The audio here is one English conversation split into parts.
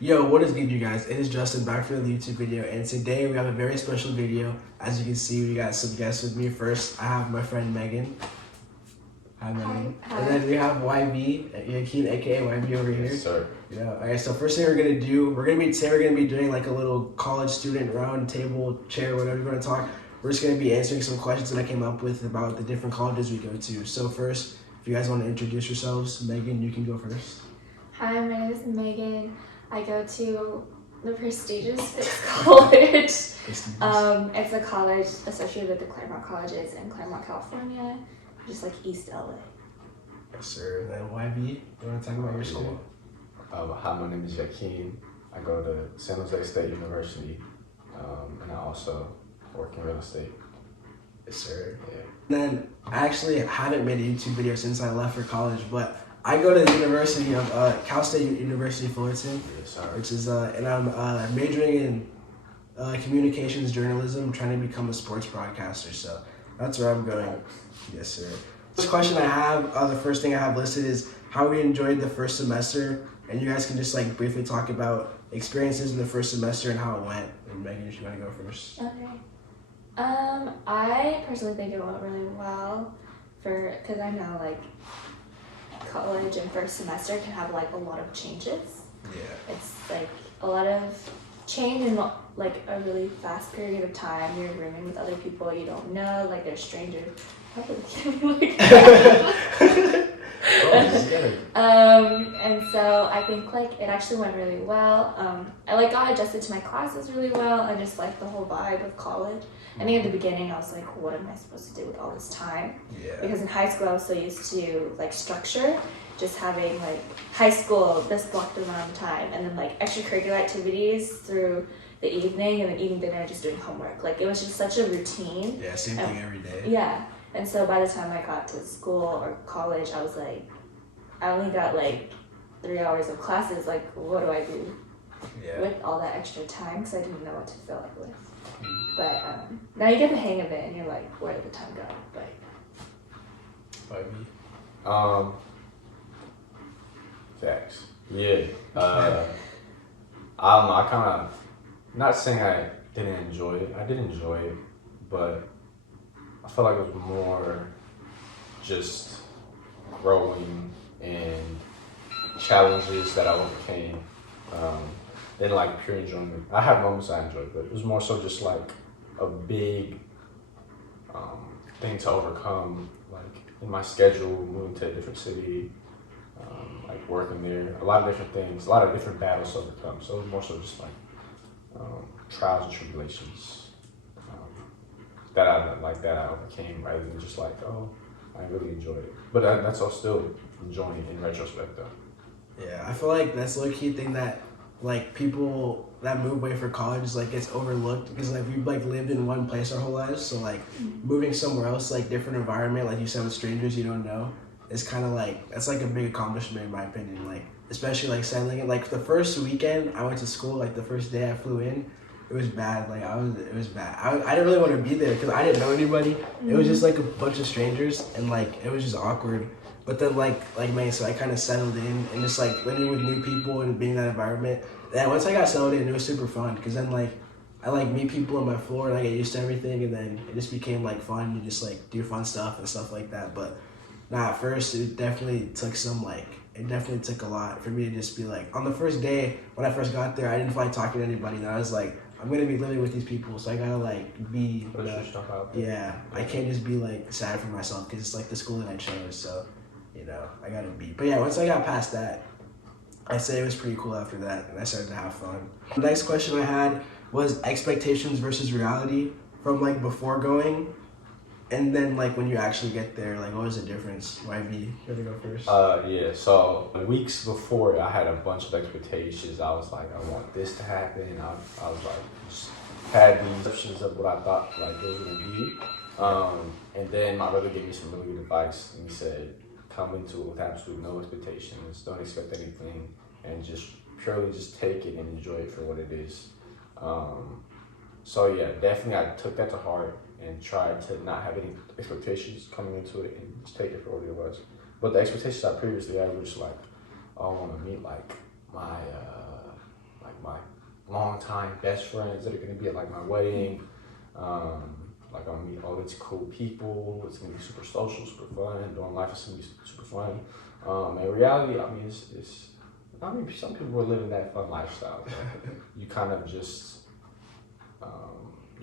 Yo, what is good, you guys? It is Justin back for the YouTube video, and today we have a very special video. As you can see, we got some guests with me. First, I have my friend Megan. Hi, Megan. Hi. And then we have YB, Yakeen, aka YB over here. Yes, sir. Yeah. Alright, so first thing we're gonna do, we're gonna be doing like a little college student round table, chair, whatever you want to talk. We're just gonna be answering some questions that I came up with about the different colleges we go to. So first, if you guys want to introduce yourselves, Megan, you can go first. Hi, my name is Megan. I go to the prestigious Fisk College. It's a college associated with the Claremont Colleges in Claremont, California, just like East LA. Yes, sir. And then YB, you want to talk about your school? Hi, my name is Yakeen. I go to San Jose State University, and I also work in real estate. Yes, sir. Yeah. Then I actually haven't made a YouTube video since I left for college, but I go to the University of Cal State University Fullerton, Yes, sir. which is and I'm majoring in communications journalism, trying to become a sports broadcaster. So that's where I'm going. Yes, sir. First question I have, the first thing I have listed is how we enjoyed the first semester, and you guys can just like briefly talk about experiences in the first semester and how it went. And Megan, if you want to go first. Okay. I personally think it went really well because I know like college and first semester can have like a lot of changes. Yeah. It's like a lot of change in like a really fast period of time. You're rooming with other people you don't know, like they're strangers. Probably like and so I think like it actually went really well. I like got adjusted to my classes really well. I just liked the whole vibe of college. I think at the beginning I was like, what am I supposed to do with all this time? Yeah. Because in high school I was so used to like structure, just having like high school this blocked amount of time, and then like extracurricular activities through the evening, and then eating dinner, just doing homework. Like it was just such a routine. Yeah, same thing every day. Yeah. And so by the time I got to school or college, I was like, I only got like 3 hours of classes. Like, what do I do with all that extra time? Because I didn't know what to fill it with. But now you get the hang of it, and you're like, where did the time go? But YB. Facts. Yeah. I don't know. I kind of, not saying I didn't enjoy it. I did enjoy it, but I feel like it was more just growing and challenges that I overcame than like pure enjoyment. I have moments I enjoyed, but it was more so just like a big thing to overcome, like in my schedule, moving to a different city, like working there, a lot of different things, a lot of different battles to overcome. So it was more so just like trials and tribulations that I overcame, rather than just like, oh, I really enjoyed it. But that's all still enjoying it in retrospect, though. Yeah, I feel like that's the key thing that like people that move away for college like gets overlooked, because like we've like lived in one place our whole lives, so like moving somewhere else, like different environment, like you said, with strangers you don't know, is kind of like, that's like a big accomplishment in my opinion. Like especially like settling in. Like the first weekend I went to school, like the first day I flew in, it was bad. Like it was bad. I didn't really want to be there because I didn't know anybody. It was just like a bunch of strangers, and like it was just awkward. But then like man, so I kind of settled in and just like living with new people and being in that environment. And once I got settled in, it was super fun, because then like I like meet people on my floor and I get used to everything, and then it just became like fun. You just like do fun stuff and stuff like that. But nah, at first it definitely took a lot for me to just be like, on the first day when I first got there, I didn't feel like talking to anybody, and I was like, I'm gonna be living with these people, so I gotta like be I can't just be like sad for myself, because it's like the school that I chose, so I gotta be. But yeah, once I got past that, I'd say it was pretty cool after that, and I started to have fun. The next question I had was expectations versus reality from like before going, and then like when you actually get there, like what was the difference? YB, you want to go first? Yeah, so weeks before I had a bunch of expectations. I was like, I want this to happen. I was like, just had these options of what I thought like it was gonna be. And then my brother gave me some really good advice, and he said, come into it with absolutely no expectations, don't expect anything, and just purely just take it and enjoy it for what it is. So yeah, definitely I took that to heart and tried to not have any expectations coming into it and just take it for what it was. But the expectations I previously had were just like, oh, I want to meet like my longtime best friends that are gonna be at like my wedding. Like I'm gonna meet all these cool people. It's gonna be super social, super fun. Doing life is gonna be super fun. In reality, I mean, some people are living that fun lifestyle. But you kind of just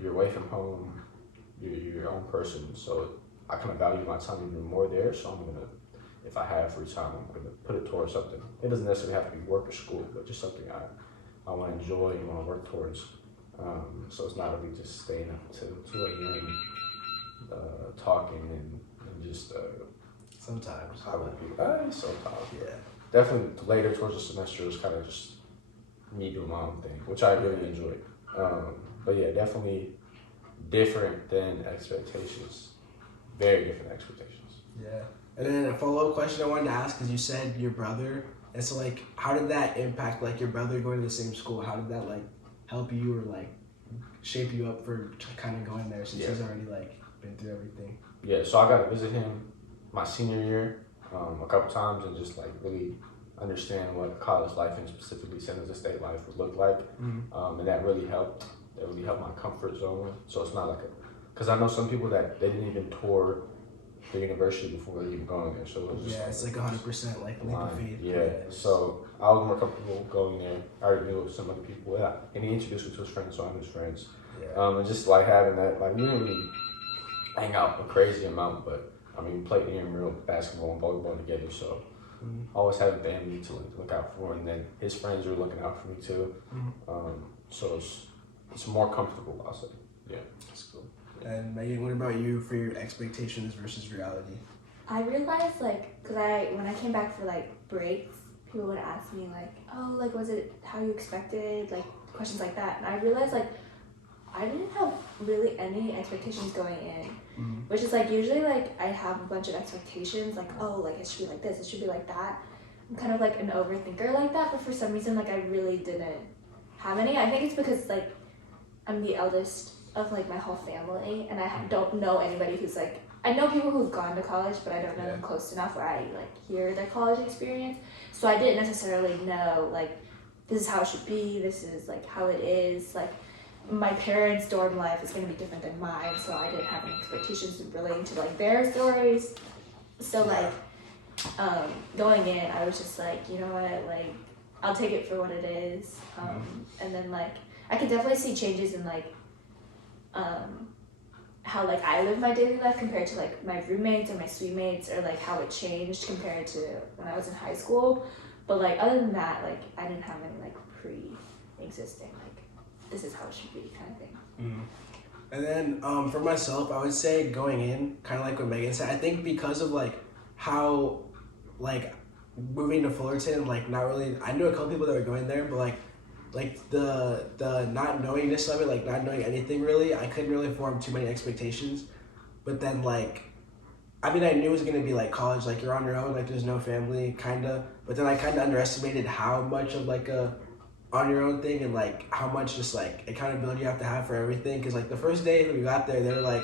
you're away from home. You're your own person, so I kind of value my time even more there. So I'm gonna, if I have free time, I'm gonna put it towards something. It doesn't necessarily have to be work or school, but just something I want to enjoy and want to work towards. So it's not really just staying up till 2 a.m. Talking and just Sometimes. sometimes. Yeah. Definitely later towards the semester was kind of just me doing my own thing, which I really enjoyed. But yeah, definitely different than expectations. Very different expectations. Yeah. And then a follow-up question I wanted to ask, because you said your brother, and so like, how did that impact like your brother going to the same school? How did that like help you or like shape you up for kind of going there since he's already like been through everything? Yeah, so I got to visit him my senior year a couple times and just like really understand what college life and specifically San Jose State life would look like. And that really helped. That really helped my comfort zone. So it's not like because I know some people that they didn't even tour the university before they even going there. So it was just it's like 100% like leap of faith. Yeah, so I was more comfortable going there. I already knew some other people. Yeah, and he introduced me to his friends, so I knew his friends. Yeah. And just like having that, like we didn't really hang out a crazy amount, but I mean, we played intramural basketball and volleyball together, so always having family to like, look out for, and then his friends were looking out for me too. So it's more comfortable, I'll say. Yeah. That's cool. And Megan, what about you for your expectations versus reality? I realized like, cause when I came back for like breaks, people would ask me like, oh, like was it how you expected, like questions like that, and I realized like I didn't have really any expectations going in, which is like usually like I have a bunch of expectations like, oh, like it should be like this, it should be like that. I'm kind of like an overthinker like that, but for some reason like I really didn't have any. I think it's because like I'm the eldest of like my whole family, and I don't know anybody who's like, I know people who've gone to college, but I don't know them close enough where I like hear their college experience. So I didn't necessarily know like this is how it should be, this is like how it is. Like my parents' dorm life is going to be different than mine, so I didn't have any expectations relating to like their stories. So like going in, I was just like, you know what, like I'll take it for what it is. And then like I could definitely see changes in like how like I live my daily life compared to like my roommates or my suite mates, or like how it changed compared to when I was in high school. But like other than that, like I didn't have any like pre-existing like this is how it should be kind of thing. And then for myself, I would say going in, kind of like what Megan said, I think because of like how like moving to Fullerton, like not really, I knew a couple people that were going there, but like the not knowingness of it, like not knowing anything really, I couldn't really form too many expectations. But then like, I mean, I knew it was gonna be like college, like you're on your own, like there's no family, kinda. But then I kind of underestimated how much of like a on your own thing, and like how much just like accountability you have to have for everything. Cause like the first day when we got there, they were like,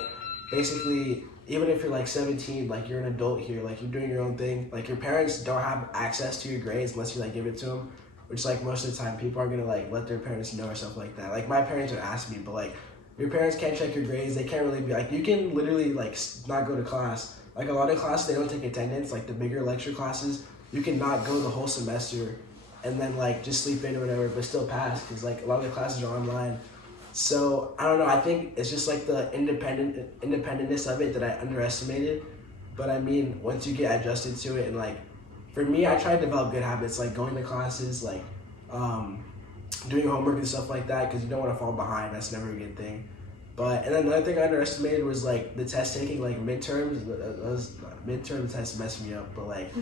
basically, even if you're like 17, like you're an adult here, like you're doing your own thing. Like your parents don't have access to your grades unless you like give it to them. Which like most of the time people are gonna like let their parents know or stuff like that. Like my parents would ask me, but like your parents can't check your grades. They can't really be like, you can literally like not go to class. Like a lot of classes, they don't take attendance, like the bigger lecture classes. You can not go the whole semester and then like just sleep in or whatever, but still pass because like a lot of the classes are online. So I don't know, I think it's just like the independentness of it that I underestimated. But I mean, once you get adjusted to it, and like for me, I try to develop good habits, like going to classes, like doing homework and stuff like that, because you don't want to fall behind. That's never a good thing. But and then another thing I underestimated was like the test taking, like midterms. Those midterm tests messed me up, but like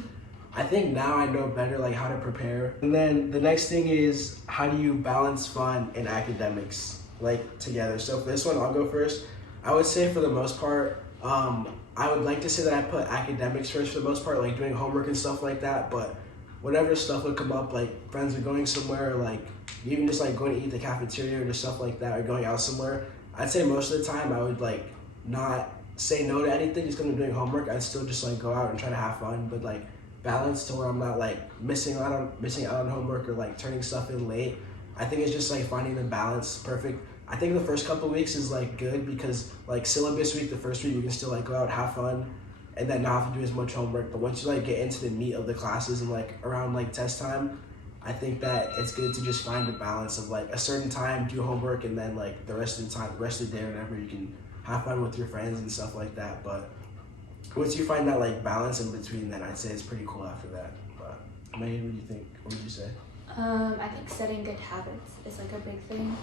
I think now I know better like how to prepare. And then the next thing is, how do you balance fun and academics like together? So for this one, I'll go first. I would say for the most part, I would like to say that I put academics first for the most part, like doing homework and stuff like that. But whenever stuff would come up, like friends are going somewhere, or like even just like going to eat the cafeteria or just stuff like that, or going out somewhere, I'd say most of the time I would like not say no to anything just because I'm doing homework. I'd still just like go out and try to have fun, but like balance to where I'm not like missing out on homework or like turning stuff in late. I think it's just like finding the balance perfect. I think the first couple weeks is like good because like syllabus week, the first week you can still like go out, have fun, and then not have to do as much homework. But once you like get into the meat of the classes and like around like test time, I think that it's good to just find a balance of like a certain time do homework and then like the rest of the time, the rest of the day, whatever, you can have fun with your friends and stuff like that. But once you find that like balance in between, then I'd say it's pretty cool after that. But Megan, what do you think? What would you say? I think setting good habits is like a big thing.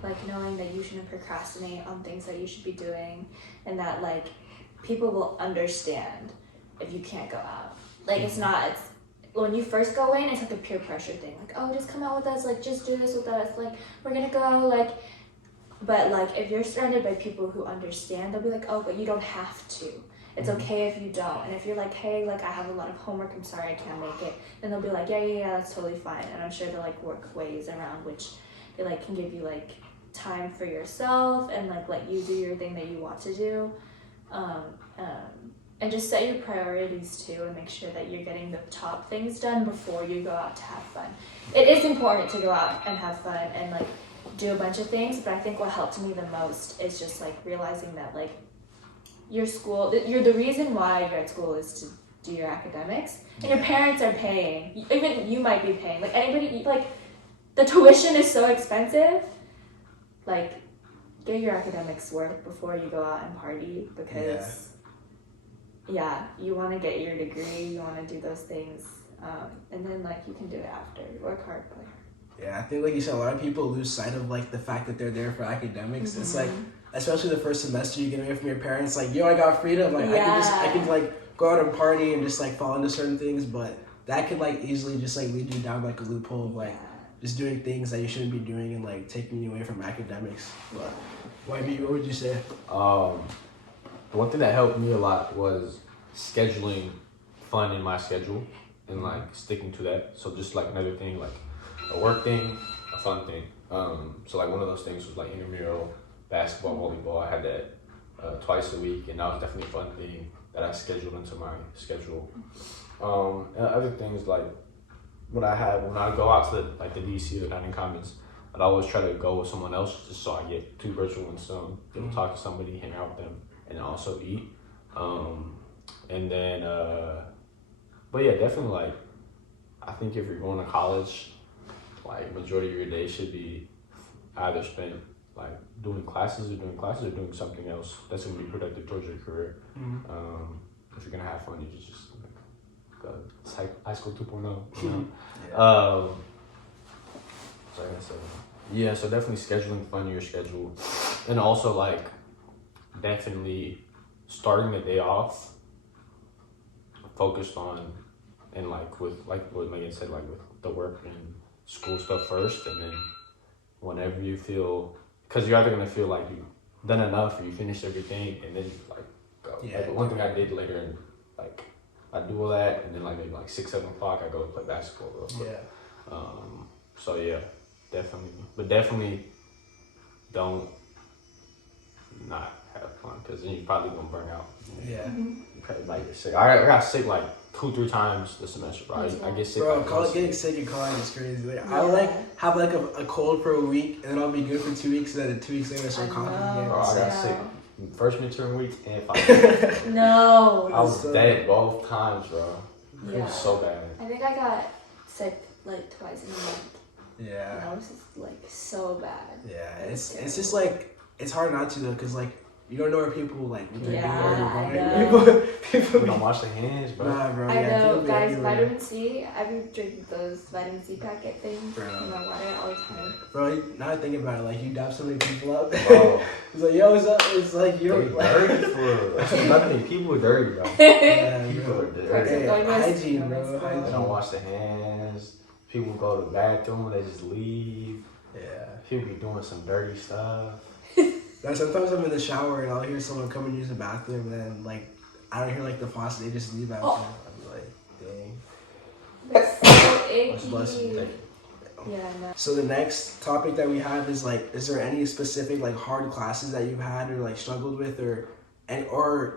Like knowing that you shouldn't procrastinate on things that you should be doing, and that like people will understand if you can't go out. Like it's when you first go in, it's like a peer pressure thing. Like, oh, just come out with us. Like, just do this with us. Like, we're gonna go. Like, but like if you're surrounded by people who understand, they'll be like, oh, but you don't have to. It's okay if you don't. And if you're like, hey, like I have a lot of homework, I'm sorry I can't make it, then they'll be like, yeah, that's totally fine. And I'm sure they'll like work ways around which they like can give you like time for yourself and like let you do your thing that you want to do. And just set your priorities too and make sure that you're getting the top things done before you go out to have fun. It is important to go out and have fun and like do a bunch of things, but I think what helped me the most is just like realizing that like your school, the reason why you're at school is to do your academics, and your parents are paying. Even you might be paying. Like anybody, like the tuition is so expensive. Like get your academics work before you go out and party because you want to get your degree, you want to do those things, and then like you can do it after. Work hard, play hard. Yeah, I think like you said, a lot of people lose sight of like the fact that they're there for academics. It's like, especially the first semester, you get away from your parents. Like, I got freedom. Like, I can like go out and party and just like fall into certain things, but that could like easily just like lead you down like a loophole of like just doing things that you shouldn't be doing and like taking you away from academics. But what would you say? One thing that helped me a lot was scheduling fun in my schedule and like sticking to that. So just like another thing, like a work thing, a fun thing. So like one of those things was like intramural basketball, volleyball. I had that twice a week, and that was definitely a fun thing that I scheduled into my schedule. And other things like when I go out to the DC or Dining Commons, I'd always try to go with someone else just so I get two birds with one stone. Talk to somebody, hang out with them, and also eat. And then, but yeah, definitely like I think if you're going to college, like majority of your day should be either spent like doing classes or doing something else that's gonna be productive towards your career. If you're gonna have fun, you just it's like high school 2.0. You know? So definitely scheduling fun in your schedule, and also like definitely starting the day off focused on and like with like what Megan said, like with the work and school stuff first, and then whenever you feel, because you're either gonna feel like you've done enough or you finished everything, and then you like go. Yeah. Like, one thing I did later, and like I do all that, and then like maybe like 6-7 o'clock I go play basketball real quick. So yeah, definitely don't not have fun, because then you're probably gonna burn out. Yeah. You probably might get sick. I got sick like 2-3 times this semester, bro. I get sick. Bro, getting sick in college is crazy. Like, I would like have like a cold for a week, and then I'll be good for 2 weeks, and then 2 weeks later I start coughing again. Bro, I got sick first midterm week and final. No. I was dead both times, bro. It was so bad. I think I got sick like twice in a month. Yeah. And I was just like so bad. Yeah, it's just like it's hard not to though, cause like you don't know where people like what they're doing. People We don't wash their hands, bro. Nah, bro. I know, people guys. everywhere. Vitamin C. I've been drinking those vitamin C packet things Bro. in my water all the time. Bro, now I think about it, like you dap so many people up. Bro. It's like, yo, what's up? It's like you're They like, dirty for real. That's another thing. People are dirty, bro. yeah, People bro. are dirty. Okay, Going to hygiene, school. bro. They Hygiene. don't wash their hands. People go to the bathroom, they just leave. Yeah. People be doing some dirty stuff. Now, sometimes I'm in the shower and I'll hear someone come and use the bathroom, and then like I don't hear like the faucet, they just leave after. I'm like, dang. That's so icky. Bless you. Yeah, no. So the next topic that we have is like, is there any specific like hard classes that you've had or like struggled with, or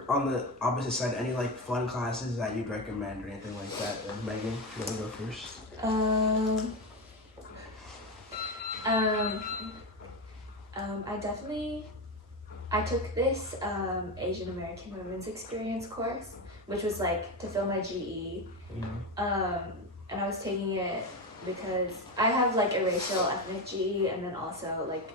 on the opposite side, any like fun classes that you'd recommend or anything like that? Megan, you wanna go first? Um, I took this Asian American Women's Experience course, which was like to fill my GE. And I was taking it because I have like a racial ethnic GE and then also like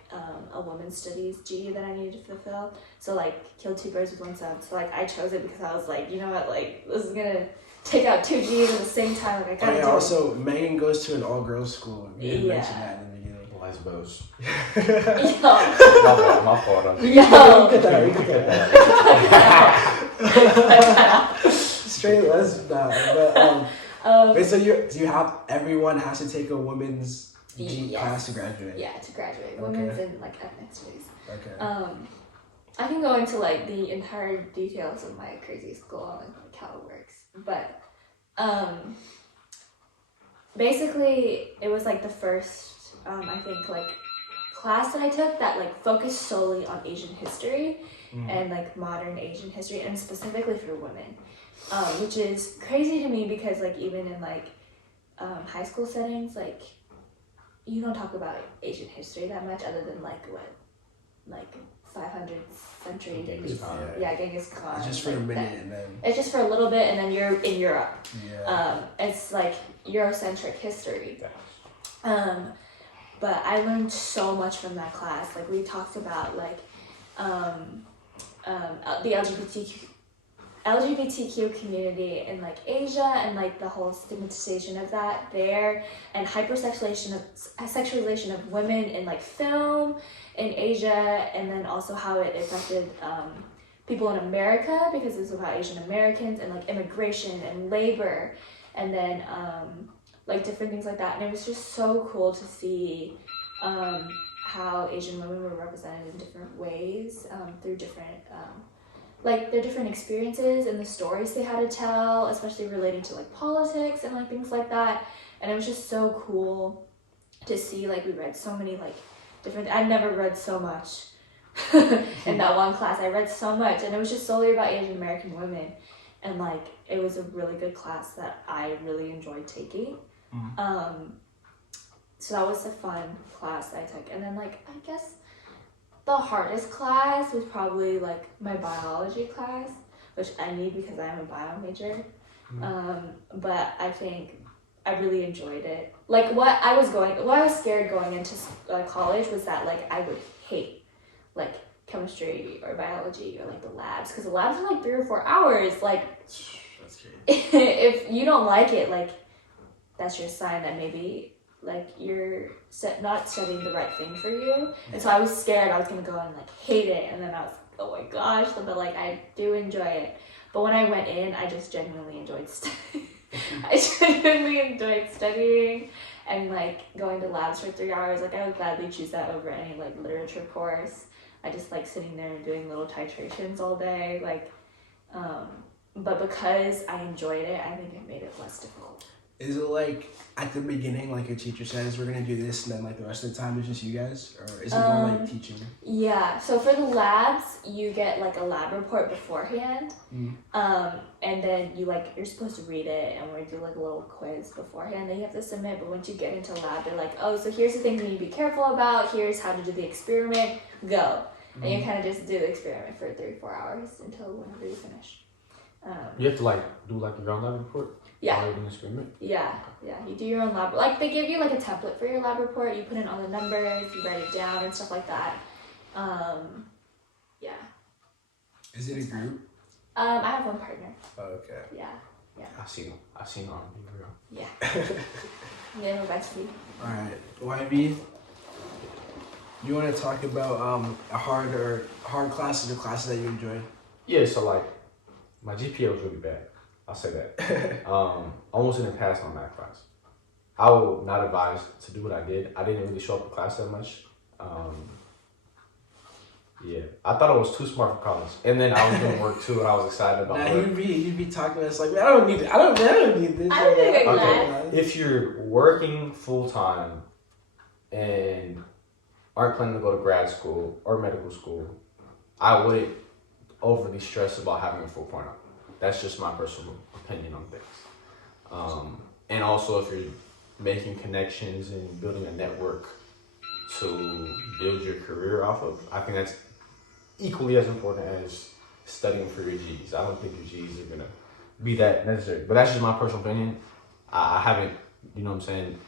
a women's studies GE that I needed to fulfill. So like kill two birds with one stone. So like I chose it because I was like, you know what, like this is gonna take out two G's at the same time. Like I gotta do also Megan goes to an all girls school. You didn't mention that in the beginning. Lesbos. Yo. My fault. Straight lesbian. But wait, so you have everyone has to take a women's class to graduate. Yeah, to graduate. Women's and like ethnic studies. Okay. I can go into like the entire details of my crazy school and like how it works, but basically it was like the first I think like class that I took that like focused solely on Asian history and like modern Asian history and specifically for women, which is crazy to me because like even in like high school settings, like you don't talk about Asian history that much other than like 500th century. Genghis Khan. Yeah, Genghis Khan. It's just for a minute and then. It's just for a little bit and then you're in Europe. Yeah. It's like Eurocentric history. But I learned so much from that class. Like we talked about like the LGBTQ community in like Asia and like the whole stigmatization of that there and sexualization of women in like film in Asia and then also how it affected people in America because it was about Asian Americans and like immigration and labor and then like different things like that, and it was just so cool to see how Asian women were represented in different ways through different like their different experiences and the stories they had to tell, especially relating to like politics and like things like that. And it was just so cool to see. Like we read so many like different. I've never read so much in that one class. I read so much, and it was just solely about Asian American women, and like it was a really good class that I really enjoyed taking. So that was a fun class I took. And then like I guess the hardest class was probably like my biology class, which I need because I am a bio major. But I think I really enjoyed it. Like what I was scared going into college was that like I would hate like chemistry or biology or like the labs because the labs are like 3 or 4 hours. Like that's crazy. If you don't like it, like that's your sign that maybe like you're not studying the right thing for you. And so I was scared I was gonna go and like hate it, and then I was oh my gosh, but like I do enjoy it. But when I went in, I just genuinely enjoyed studying. I genuinely enjoyed studying and like going to labs for 3 hours. Like I would gladly choose that over any like literature course. I just like sitting there and doing little titrations all day. Like but because I enjoyed it, I think it made it less difficult. Is it like at the beginning, like a teacher says, we're gonna do this, and then like the rest of the time is just you guys, or is it more like teaching? Yeah. So for the labs, you get like a lab report beforehand, and then you're supposed to read it, and we do like a little quiz beforehand that you have to submit. But once you get into lab, they're like, oh, so here's the things you need to be careful about. Here's how to do the experiment. Go, and you kind of just do the experiment for 3-4 hours until whenever you finish. You have to like do like your own lab report. Yeah. While you're doing the experiment. Yeah. You do your own lab. Like they give you like a template for your lab report. You put in all the numbers, you write it down and stuff like that. Yeah. Is it a group? I have one partner. Oh, okay. Yeah. I've seen her. Yeah. Yeah, my bestie. All right, YB. You want to talk about a hard classes or classes that you enjoyed? Yeah. So like, my GPA was really bad. I'll say that. Almost didn't pass my math class. I would not advise to do what I did. I didn't really show up to class that much. Yeah, I thought I was too smart for college, and then I was doing work too, and I was excited about work. You'd be talking to us like, man, I don't need it. I don't need this. I don't think I okay. If you're working full time and aren't planning to go to grad school or medical school, I wouldn't overly stress about having a 4.0. That's just my personal opinion on things. And also if you're making connections and building a network to build your career off of. I think that's equally as important as studying for your G's. I don't think your G's are gonna be that necessary. But that's just my personal opinion. I haven't, you know what I'm saying,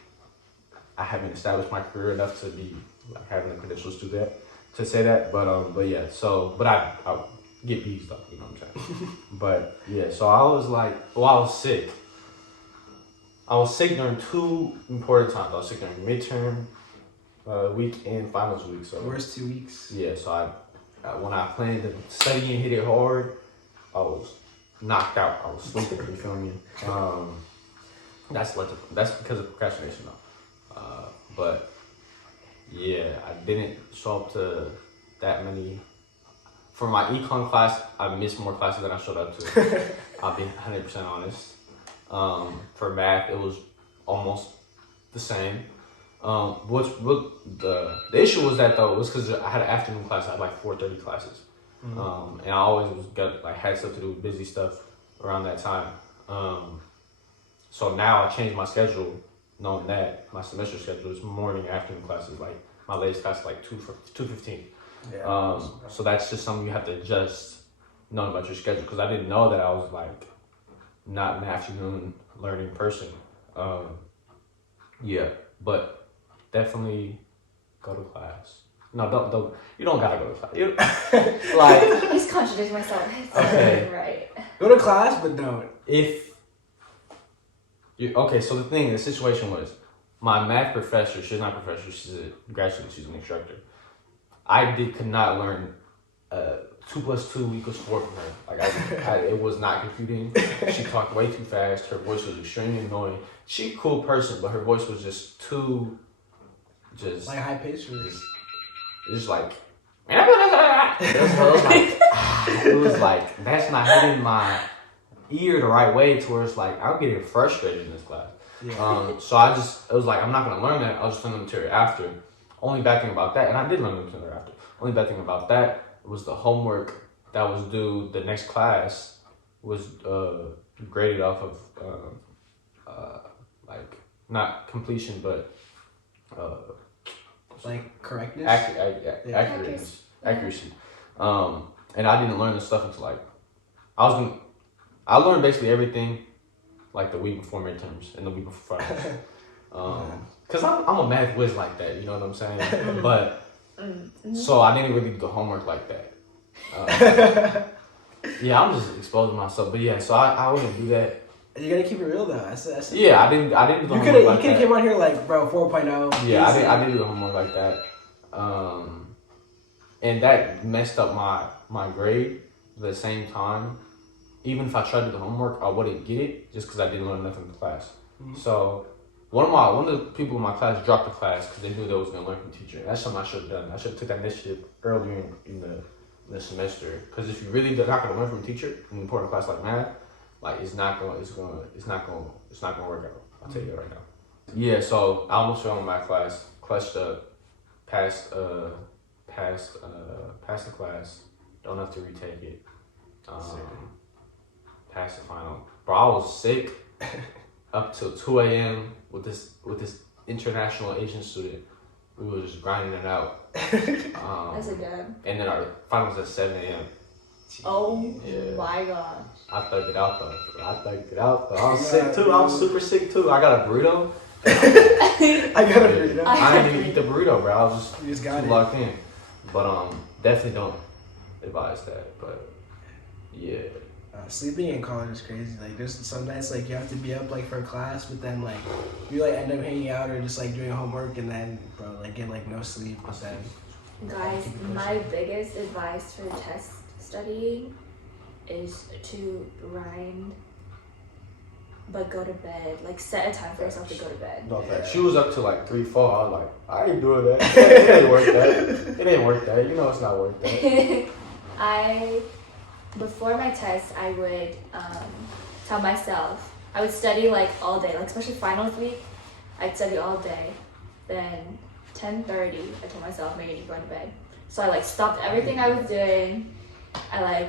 I haven't established my career enough to be like having the credentials to that, to say that. But yeah, so, but I get B's though, you know what I'm saying? But yeah, so I was like, well, I was sick. I was sick during 2 important times. I was sick during midterm week and finals week. So Worst 2 weeks. yeah, so I when I planned to study and hit it hard, I was knocked out. I was sleeping. You feel me? That's because of procrastination though. But yeah, I didn't show up to that many. For my econ class, I missed more classes than I showed up to. I'll be 100% honest. For math, it was almost the same. The issue was that though, it was because I had an afternoon class. I had like 4:30 classes, and I always had stuff to do, busy stuff around that time. So now I changed my schedule, knowing that my semester schedule is morning, afternoon classes. Like my latest class is like 2:15. Yeah. So that's just something you have to adjust, knowing about your schedule. Because I didn't know that I was like not an afternoon learning person. Yeah, but definitely go to class. No, don't. You don't gotta go to class. Like, He's contradicting myself. It's Okay. Right. Go to class, but don't. So the situation was, my math professor, she's not a professor, she's a grad student, she's an instructor. Could not learn 2 + 2 = 4 from her. Like it was not computing. She talked way too fast. Her voice was extremely annoying. She's a cool person, but her voice was just too, Like high pitched or just like. It was like that's not hitting my ear the right way. Towards like I'm getting frustrated in this class. Yeah. So it was like I'm not gonna learn that. I'll just learn the material after. Only bad thing about that, and I did learn the material after. Only bad thing about that was the homework that was due the next class was graded off of like not completion but like correctness. accuracy. And I didn't learn this stuff until like I learned basically everything like the week before midterms and the week before finals. Cause I'm a math whiz like that, you know what I'm saying? But so I didn't really do the homework like that. Yeah, I'm just exposing myself. But yeah, so I wouldn't do that. You gotta keep it real though. That's Yeah, I didn't do the You homework could like have that. came on here like, bro, 4.0. Yeah, I didn't do the homework like that. And that messed up my grade. At the same time, even if I tried to do the homework, I wouldn't get it just because I didn't learn enough in the class. So one of the people in my class dropped the class because they knew they was gonna learn from the teacher. That's something I should have done. I should have took that initiative earlier in the semester. Because if you really are not gonna learn from a teacher in an important class like math, like it's not gonna work out. I'll tell you that right now. Yeah, so I almost failed in my class, clutched up, passed the class, don't have to retake it. Passed the final. Bro, I was sick up till 2 a.m. with this international Asian student. We were just grinding it out. That's a good. And then our finals at 7 a.m. Oh Yeah. my gosh. I thugged it out though. I was sick too. I was super sick too. I got a burrito. I gotta read it. I didn't even eat the burrito, bro. I was You just too got it. locked in. But definitely don't advise that. But yeah. Sleeping in college is crazy. Like there's some nights like you have to be up like for a class, but then like you like end up hanging out or just like doing homework and then bro like get like no sleep. But then Guys, my biggest advice for test studying is to grind, but go to bed. Like set a time for yourself to go to bed. No, Yeah. she was up to like 3, 4. I was like, I ain't doing that. It ain't worth that. It ain't worth that. You know it's not worth that. Before my test, I would tell myself, I would study like all day, like especially finals week, I'd study all day. Then 10:30, I told myself, maybe you're going to bed. So I like stopped everything I was doing. I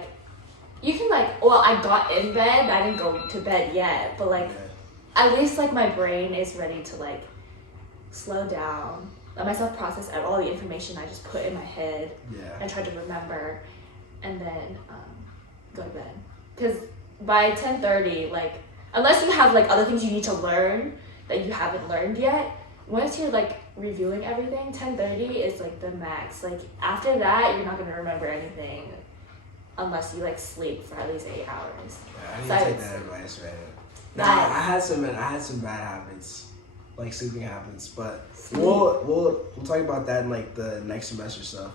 got in bed, I didn't go to bed yet, but like at least like my brain is ready to like slow down let myself process out all the information I just put in my head Yeah. and try to remember, and then go to bed. Because by 10:30, like, unless you have like other things you need to learn that you haven't learned yet, once you're like reviewing everything, 10:30 is like the max. Like after that, you're not gonna remember anything unless you like sleep for at least 8 hours. Yeah, I need So to take it's- that advice, man. Nah, That- I had some bad habits, like sleeping habits, but we'll talk about that in like the next semester stuff.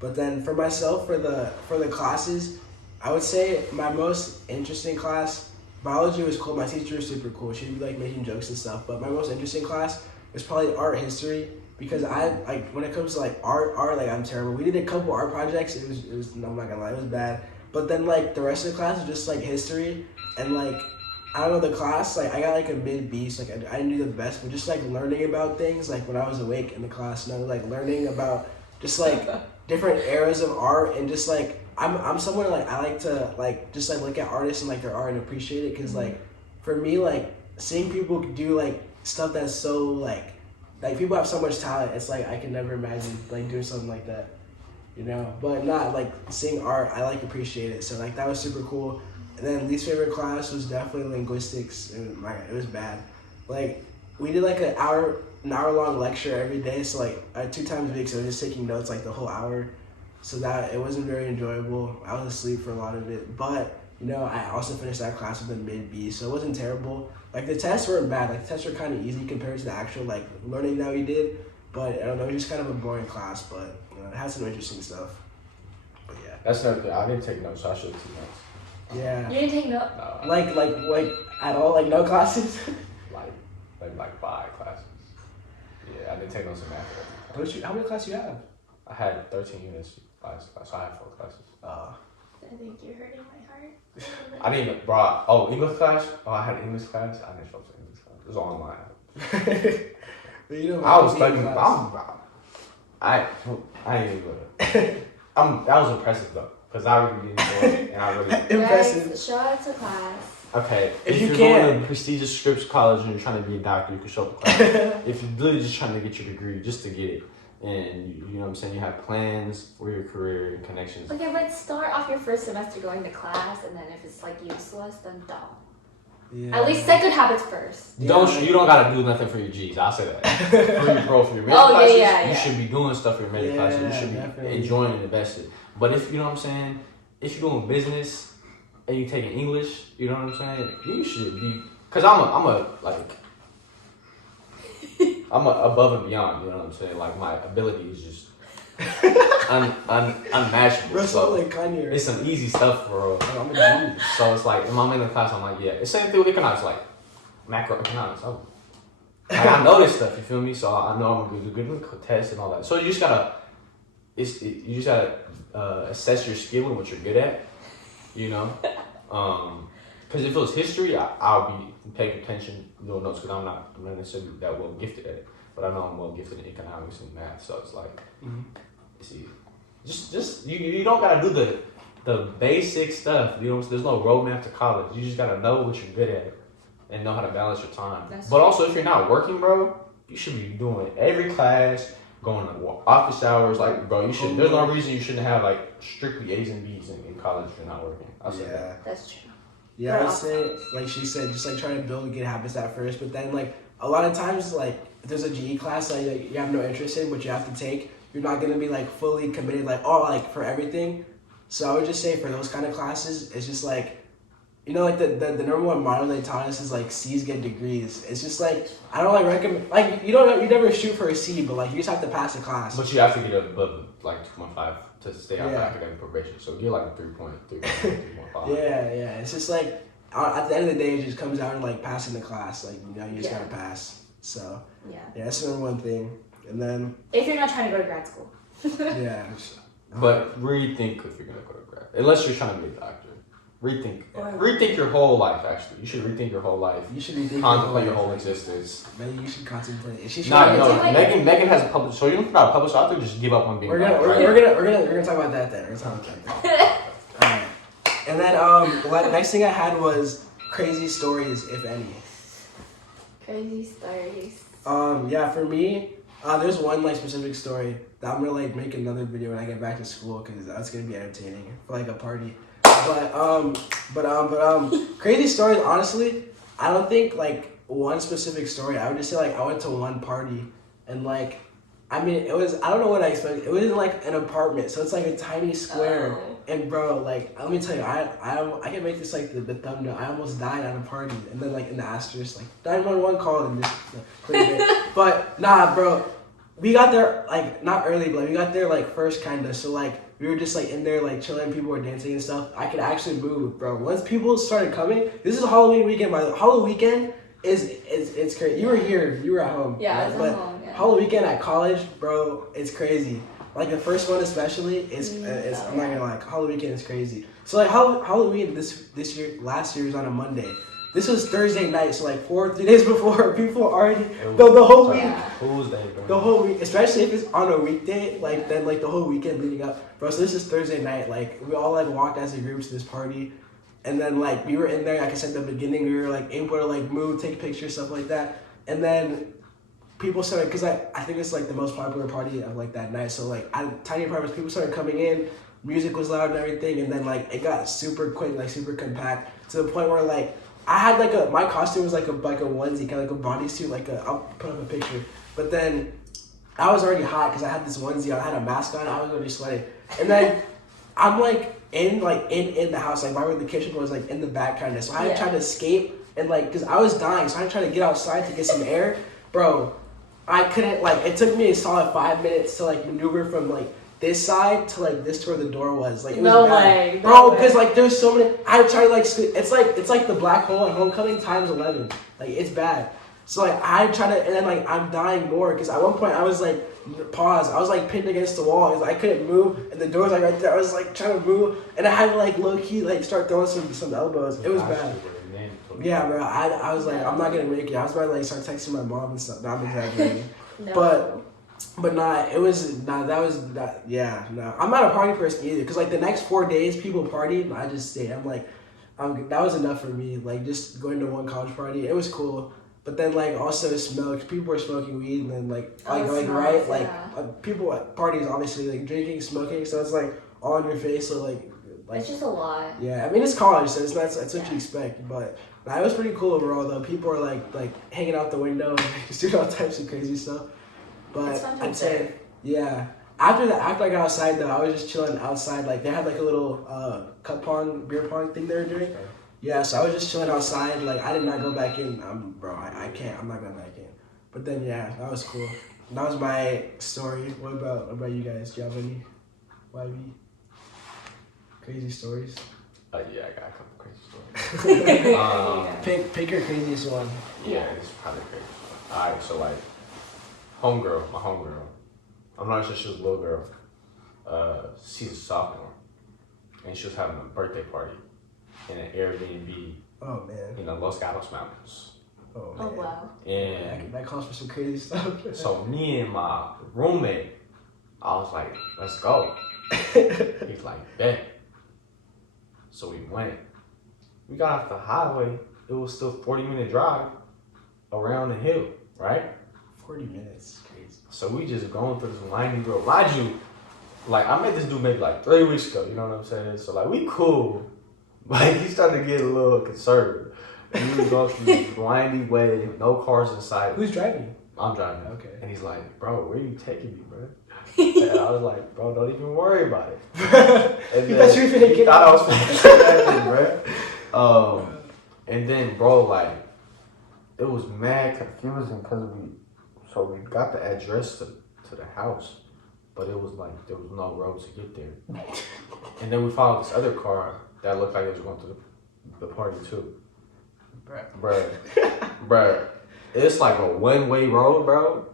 But then for myself, for the classes, I would say my most interesting class, biology was cool. My teacher was super cool. She'd be like making jokes and stuff. But my most interesting class was probably art history, because I like when it comes to like art like I'm terrible. We did a couple art projects. It was I'm not gonna lie, it was bad. But then like the rest of the class was just like history, and like I don't know, the class, like I got like a mid B, so like I didn't do the best, but just like learning about things, like when I was awake in the class, and I was like learning about just like different eras of art, and just like I'm someone like I like to like just like look at artists and like their art and appreciate it, because like for me, like seeing people do like stuff that's so like people have so much talent, it's like I can never imagine like doing something like that, you know. But not like seeing art, I like appreciate it, so like that was super cool. And then least favorite class was definitely linguistics. It was bad. Like we did like an hour long lecture every day, so like 2 times a week, so I was just taking notes like the whole hour. So that it wasn't very enjoyable. I was asleep for a lot of it, but you know I also finished that class with a mid B, so it wasn't terrible. Like the tests weren't bad. Like the tests were kind of easy compared to the actual like learning that we did. But I don't know, it was just kind of a boring class, but you know, it had some interesting stuff. But yeah. That's another thing. I didn't take notes, so I should have taken notes. Yeah. You didn't take note. No, Like at all, like no classes. like 5 classes. Yeah, I didn't take notes in math. Don't you? How many classes you have? I had 13 units last class, so I had 4 classes. I think you're hurting my heart. I didn't even brought English class. Oh, I had English class. I didn't show up to English class. It was online. But you know, I was like, studying. I ain't even. That was impressive though, cause I really enjoyed it, and I really. impressive. Guys, show up to class. Okay, If if you you're can. going to prestigious Scripps College and you're trying to be a doctor, you can show up to class. If you're really just trying to get your degree, just to get it, and you know what I'm saying, you have plans for your career and connections. Okay, but start off your first semester going to class, and then if it's like useless, then don't. Yeah. At least set good habits first. You don't gotta do nothing for your G's. I'll say that. For your for your med Oh, yeah, classes, yeah, you yeah. should be doing stuff for your med classes. You should be definitely. enjoying and invested. But if you know what I'm saying, if you're doing business and you taking English, you know what I'm saying, you should be. Cause I'm above and beyond. You know what I'm saying? Like my ability is just unmatchable. Bro, So like Kanye. Right? it's some easy stuff for. I'm a genius. So it's like, if I'm in the class, I'm like, yeah. It's same thing with economics, like macroeconomics. I know this stuff, you feel me? So I know I'm gonna do good in the test and all that. So you just gotta, you just gotta assess your skill and what you're good at, you know? Because if it was history, I'll be paying attention, notes, because I'm not necessarily that well gifted at it. But I know I'm well gifted in economics and math, so it's like, see, just you don't gotta do the basic stuff. You know, there's no roadmap to college. You just gotta know what you're good at and know how to balance your time. That's But also, if you're not working, bro, you should be doing every class, going to office hours. Like, bro, you should. There's no reason you shouldn't have like strictly A's and B's in college if you're not working. I'll say that. Yeah. That's true. Yeah, I would say, like she said, just like try to build good habits at first, but then like a lot of times, like if there's a GE class like you have no interest in, but you have to take, you're not gonna be like fully committed, like like for everything. So I would just say for those kind of classes, it's just like, you know, like the number one motto they taught us is like C's get degrees. It's just like I don't like recommend like you never shoot for a C, but like you just have to pass the class. But you have to get above like 2.5 to stay out of Yeah. academic probation. So get like a 3.3, 3.5. Yeah. It's just like at the end of the day, it just comes down to like passing the class. Like you know, you just Yeah. gotta pass. So Yeah. yeah, that's the number one thing. And then If you're not trying to go to grad school. yeah. But rethink if you're gonna go to grad, unless you're trying to be a doctor. Or- Rethink your whole life. Actually, you should rethink your whole life. You should be thinking Contemplate your about whole it. existence. Maybe you should contemplate. She's No, trying to no. do it. Megan has a published. So you're not a published author. Just give up on being. We're a gonna doctor, we're, right? we're gonna talk about that then. We're gonna talk about that. Alright. And then next thing I had was crazy stories, if any. Crazy stories. Yeah, for me, There's one like specific story that I'm gonna like make another video when I get back to school because that's gonna be entertaining for like a party. Crazy stories. Honestly, I don't think like one specific story. I would just say like I went to one party and like, I mean it was I don't know what I expected. It was in like an apartment, so it's like a tiny square. Oh. And bro, like let me tell you, I can make this like the thumbnail. I almost died at a party, and then like in the asterisk like 911 called and just cleared it. But nah, bro, we got there like not early, but we got there like first kinda. So like we were just like in there like chilling. People were dancing and stuff. I could actually move, bro. Once people started coming, this is Halloween weekend. By the way, Halloween weekend it's crazy. You were here, you were at home. Yeah, I was but at home. Yeah. Halloween weekend at college, bro, it's crazy. Like the first one especially, it's I'm not gonna lie, Halloween weekend is crazy. So like Halloween this year, last year was on a Monday. This was Thursday night, so like 3 days before, people already the whole week. Yeah. Tuesday, bro. The whole week, especially if it's on a weekday, like then like the whole weekend leading up, bro. So this is Thursday night. Like we all like walked as a group to this party, and then like we were in there. Like I said at the beginning, we were like able to like move, take pictures, stuff like that, and then people started because I think it's like the most popular party of like that night. So like at tiny apartments, people started coming in. Music was loud and everything, and then like it got super quick, like super compact to the point where like I had like my costume was like a onesie, kind of like a bodysuit, like I'll put up a picture. But then I was already hot because I had this onesie on, I had a mask on, I was already sweating. And then I'm like in the house, like right where the kitchen was, like in the back kind of. So I had tried to escape and like, cause I was dying, so I tried to get outside to get some air, bro. I couldn't like. It took me a solid 5 minutes to like maneuver from like this side to like this to where the door was. Like it was bad, bro. Because like there's so many. I tried to like. It's like the black hole at Homecoming times 11. Like it's bad. So like I try to, and then like I'm dying more because at one point I was like pause. I was like pinned against the wall because I couldn't move, and the door was like right there. I was like trying to move, and I had to like low key like start throwing some elbows. It was bad. Yeah, bro. I was like, I'm not gonna make it. I was about to like start texting my mom and stuff. No, I'm exaggerating. No. But nah, it was nah. That was that. Yeah, no. I'm not a party person either. Cause like the next 4 days, people partied. And I just stayed. I'm like, that was enough for me. Like just going to one college party, it was cool. But then like also the smell, cause people were smoking weed and then people at parties obviously like drinking, smoking. So it's like all in your face. So like it's just a lot. Yeah, I mean it's college, so it's not that's what you expect. But nah, it was pretty cool overall though. People are like hanging out the window and doing all types of crazy stuff. But I'd say yeah. After I got outside though, I was just chilling outside. Like they had like a little beer pong thing they were doing. Yeah, so I was just chilling outside. Like I did not go back in. I can't. I'm not going back in. But then yeah, that was cool. That was my story. What about you guys? Do you have any YB crazy stories? Yeah, I got a couple crazy stories. Pick your craziest one. Yeah, it's probably crazy. Alright, so like my homegirl. I'm not sure she was a little girl. She's a sophomore, and she was having a birthday party in an Airbnb. Oh man. In the Los Gatos Mountains. Oh man. Oh wow. And that calls for some crazy stuff. so me and my roommate, I was like, let's go. He's like, bet. So we went. We got off the highway. It was still 40-minute drive around the hill, right? 40 minutes. Crazy. So we just going through this winding road. Mind you, like I met this dude maybe like 3 weeks ago, you know what I'm saying? So like we cool. But he started to get a little conservative. We was going through this windy way, no cars in sight. Who's driving? I'm driving. Okay. And he's like, bro, where are you taking me, bro? And I was like, bro, don't even worry about it. And You thought you were finna get thought I was finna bro. And then, bro, like, it was mad confusing because we got the address to the house, but it was like, there was no road to get there. And then we followed this other car that looked like it was going to the party too. Bruh. It's like a one-way road, bro.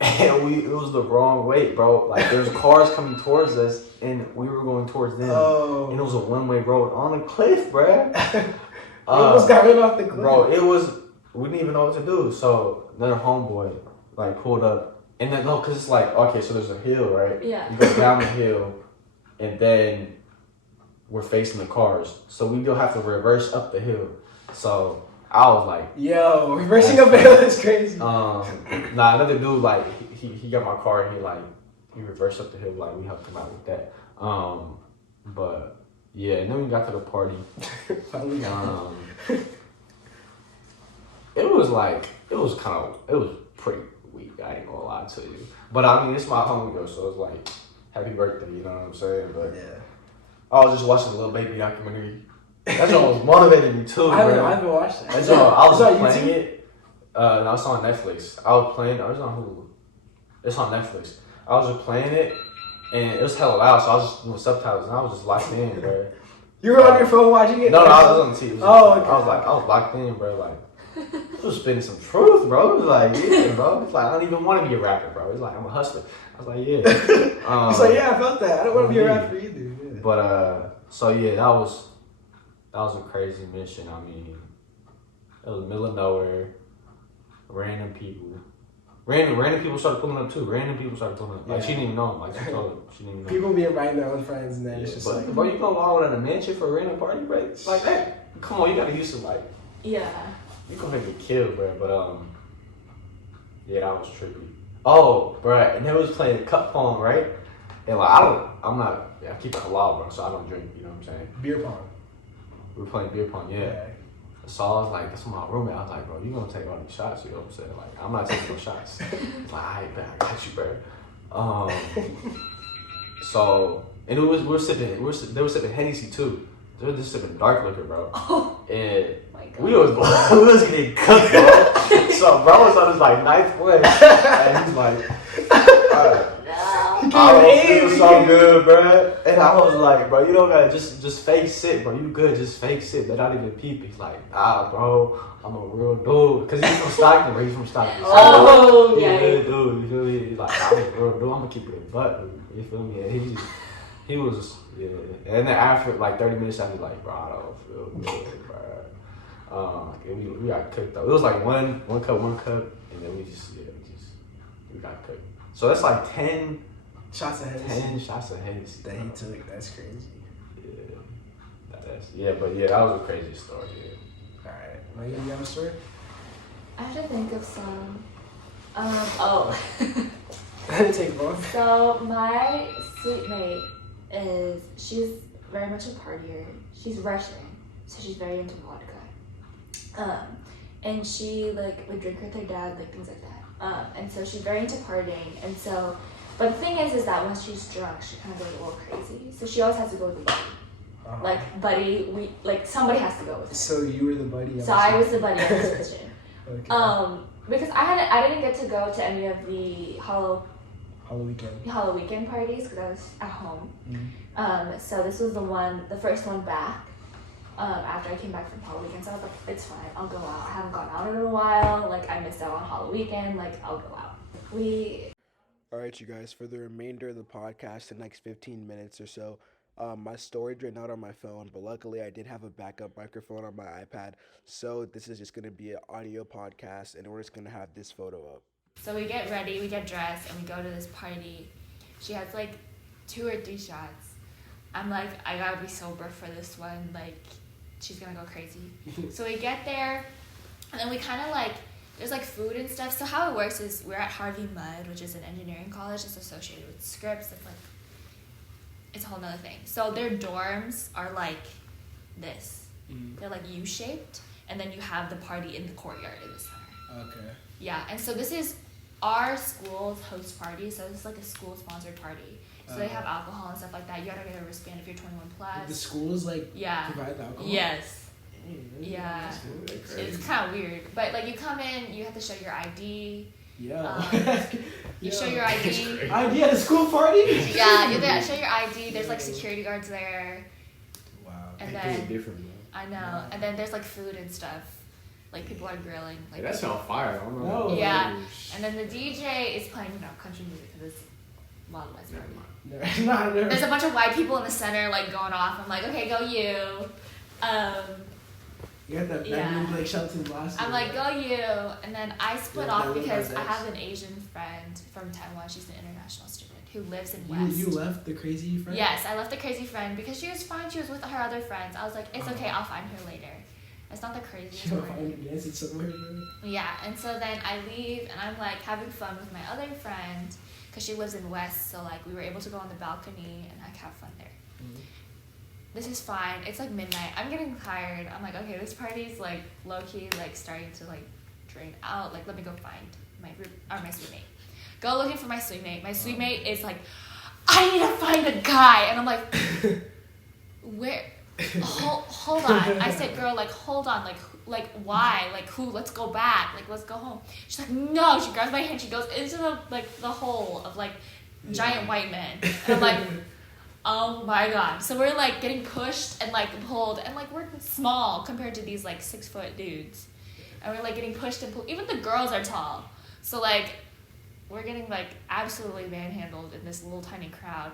And it was the wrong way, bro. Like there's cars coming towards us, and we were going towards them. Oh. And it was a one-way road on a cliff, bruh. We almost got rid off the cliff. Bro, we didn't even know what to do. So another homeboy like pulled up, and then no, cause it's like okay, so there's a hill, right? Yeah. You go down the hill, and then we're facing the cars, so we don't have to reverse up the hill. So I was like, yo, reversing a bail is crazy. Another dude, like, he got my car and he reversed up the hill, like, we helped him out with that. But, yeah, and then we got to the party. It was pretty weak, I ain't gonna lie to you. But, I mean, it's my homegirl, so it's like, happy birthday, you know what I'm saying? But Yeah. I was just watching the Lil Baby documentary. That one was motivated me too, I bro. haven't watched that. I was on playing YouTube? it. No, it's on Netflix. I was on Hulu. It's on Netflix. I was just playing it, and it was hella loud, so I was just doing subtitles, and I was just locked in, bro. You were on your phone watching it? No, I was on the TV. Okay. I was locked in, bro. Like, it was spitting some truth, bro. It was like, yeah, bro. It's like, I don't even want to be a rapper, bro. It's like, I'm a hustler. I was like, yeah. He's like, yeah, I felt that. I don't want to be a rapper either. Yeah. But, so yeah, that was a crazy mission. I mean, it was middle of nowhere, random people. Random people started pulling up too. Random people started pulling up. Like, she didn't even know him. Like, she told her, she didn't even know him. People be inviting their own friends, and then it's just like, bro, you gonna walk out in a mansion for a random party, bro? Like that? Come on, you gotta use some, like, Yeah. you gonna get killed, bro. But, yeah, that was trippy. Oh, bro, and they was playing cup pong, right? And, like, I keep it halal, bro, so I don't drink, you know what I'm saying? beer pong. We were playing beer pong, yeah. So I was like, that's my roommate. I was like, bro, you gonna take all these shots, you know what I'm saying? Like, I'm not taking no shots. He's like, all right, man, I got you, bro. So, and they were sipping Hennessy too. They were just sipping dark liquor, bro. Oh And my god. we was getting cooked, bro. So bro was on his like ninth play, and he's like, No. I don't feel so good, bro. And I was like, bro, you don't gotta just fake sit, bro. You good, just fake sit. They're not even peep. He's like, nah, bro, I'm a real dude. Cause he's from Stockton, bro. He's from Stockton. Oh, He's yeah. a good dude. You feel me? He's like, I'm a real dude. I'm gonna keep it in butt, dude. You feel me? And he was, yeah. And then after, like 30 minutes, I was like, bro, I don't feel good, bro. And we got cooked though. It was like one cup, and then we got cooked. So that's like 10 shots of Hennessy. 10 shots of Hennessy. That he took. That's crazy. Yeah, that was a crazy story. Yeah. Alright. Megan, you have a story? I have to think of some. Oh. That didn't take long. So my sweet mate she's very much a partier. She's Russian, so she's very into vodka. And she would drink with her dad, like things like that. And so she's very into partying. And so, but the thing is that when she's drunk, she kind of goes a little crazy. So she always has to go with a buddy. Like buddy, somebody has to go with her. So you were the buddy. So I was the buddy of this bitch. Okay. Because I didn't get to go to any of the Halloween weekend parties because I was at home. Mm-hmm. So this was the first one back. After I came back from Halloween weekend, so I was like, it's fine, I'll go out. I haven't gone out in a while. Like I missed out on Halloween weekend. Like I'll go out. Alright, you guys. For the remainder of the podcast, the next 15 minutes or so, my storage ran out on my phone, but luckily I did have a backup microphone on my iPad. So this is just gonna be an audio podcast, and we're just gonna have this photo up. So we get ready, we get dressed, and we go to this party. She has like 2 or 3 shots. I'm like, I gotta be sober for this one. Like, she's gonna go crazy. So we get there, and then we kind of there's like food and stuff. So how it works is we're at Harvey Mudd, which is an engineering college. It's associated with Scripps. It's a whole nother thing. So their dorms are like this. They're like U-shaped, and then you have the party in the courtyard in the center. Okay. Yeah, and so this is our school's host party, so this is like a school-sponsored party. So they have alcohol and stuff like that. You gotta get a wristband if you're 21 plus. The schools provide the alcohol? Yes. Really? Yeah. That's It's kind of weird. But you come in, you have to show your ID. Yeah. You show your ID. ID at a school party? Yeah, you have to show your ID. There's security guards there. Wow. And They then, do it different, man. I know. And then there's food and stuff. People are grilling. Hey, that sounds fire. I don't know. No. Yeah. And then the DJ is playing, country music because it's Wild West party. There's a bunch of white people in the center, going off. I'm like, okay, go you. You got that Yeah. Shelton last. I'm like, go you. And then I split Yeah, off that was because my I best. have an Asian friend from Taiwan. She's an international student who lives in West. You left the crazy friend? Yes, I left the crazy friend because she was fine. She was with her other friends. I was like, it's okay, I'll find her later. It's not the craziest You party. find you dancing somewhere, bro? Yeah, and so then I leave and I'm like having fun with my other friend because she lives in West, so like we were able to go on the balcony and like have fun there. Mhm. This is fine. It's like midnight. I'm getting tired. I'm like, okay, this party's like low key like starting to like drain out. Like, let me go find my group or my suite mate. Go looking for my suite mate. My suite mate is like, I need to find a guy, and I'm like, where? Hold on. I said, girl, like, hold on, like why? Like, who? Let's go back. Like, let's go home. She's like, no. She grabs my hand. She goes into the hole of like giant white men. And I'm like, oh my god. So we're like getting pushed and like pulled, and like we're small compared to these like 6 foot dudes, and we're like getting pushed and pulled. Even the girls are tall. So like we're getting like absolutely manhandled in this little tiny crowd.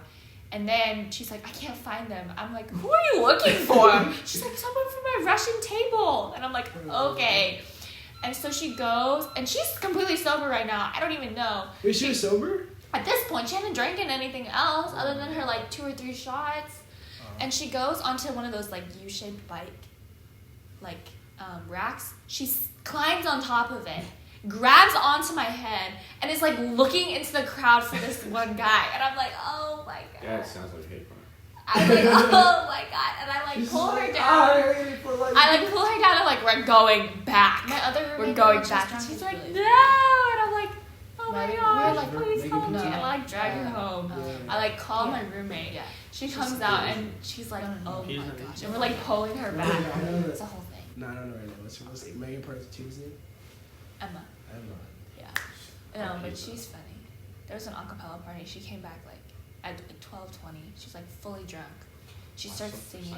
And then she's like, I can't find them. I'm like, who are you looking for? She's like, someone from my Russian table. And I'm like, okay. And so she goes, and she's completely sober right now. I don't even know. Wait, she was sober? At this point, she hadn't drank anything else other than her like 2 or 3 shots. And she goes onto one of those like U-shaped bike, like racks. She climbs on top of it, grabs onto my head, and is like looking into the crowd for this one guy. And I'm like, oh my god. That sounds like hate crime. I'm like, oh my god. And I like pull her down. I like pull her down and like, we're going back. My other We're roommate going was back. just And she's drunk like, as no. really. And I'm like, oh my We were god. like, Please come to No. me. And I like drag her home. I like call my roommate. Yeah. She comes out and she's like, oh He's my not- gosh. And we're like pulling her No, back. I know that. It's a whole thing. No, I don't know right now. What's her name? Megan Parker's Tuesday? Emma. I don't know. No, but she's funny. There was an acapella party. She came back like at 12:20. She's like fully drunk. She starts singing.